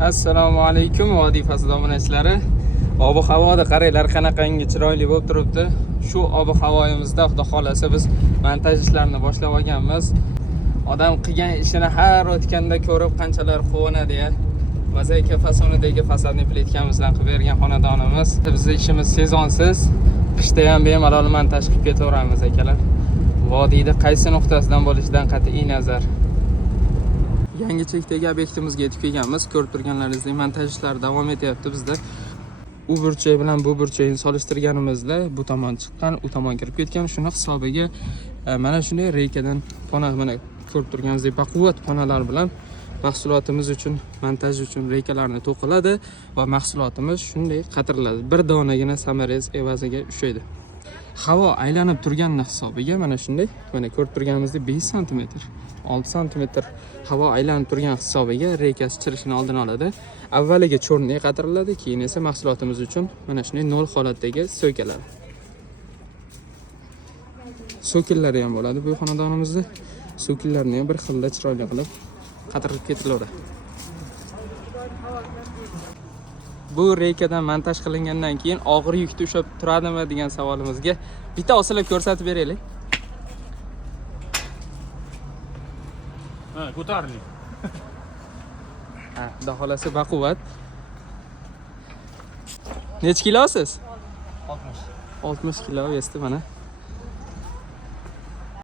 Assalomu alaykum vodiy fasl obunachilari. Ob-havoda qaranglar qanaqangi chiroyli bo'lib turibdi. Shu ob-havoyimizda xudo xolasa biz montaj ishlarini boshlab olganmiz. Odam qilgan ishini har o'tganda ko'rib qanchalar quvonadi-ya. Mozaika fasonidagi fasadni plitkамizdan qilib bergan xonadonimiz. Bizning ishimiz sezonsiz. Qishda ham bemalol montaj qilib ketaveramiz akalar. Vodiyda qaysi nuqtasidan bo'lishidan qat'iy nazar. Yangi chekdagi obyektimizga yetib kelganmiz. Ko'rib turganlaringizdek montaj ishlari davom etyapti bizda. U burchak bilan bu burchakni solishtirganimizda bu tomon chiqqan, u tomon kirib ketgan. Shuni hisobiga mana shunday reykadan pona, mana ko'rib turganingizdek baquvvat ponalar bilan mahsulotimiz uchun, montaj uchun reykalarni to'qiladi va mahsulotimiz shunday qatiriladi. Bir donagina samarasi evaziga ushlaydi. Havo aylanib turgan hisobiga mana shunday, mana ko'rib turganingizdek 5 sm, 6 sm havo aylanib turgan hisobiga reykasi chirishini oldini oladi. Avvaliga cho'rnay qatiriladi, keyin esa mahsulotimiz uchun mana shunday nol holatdagi so'kaladi. So'killari ham bo'ladi bu xonadonimizda. So'killarni ham bir xilda chiroyli qilib qatirilib ketilaveradi. Bu reykadan montaj qilingandan keyin og'ir yukni ushlab turadimi degan savolimizga bitta osilib ko'rsatib beraylik. Ha, ko'tarildi. Ha, xudo xolasa baquvvat. Necha kilosiz? 60. 60 kilo yesti mana.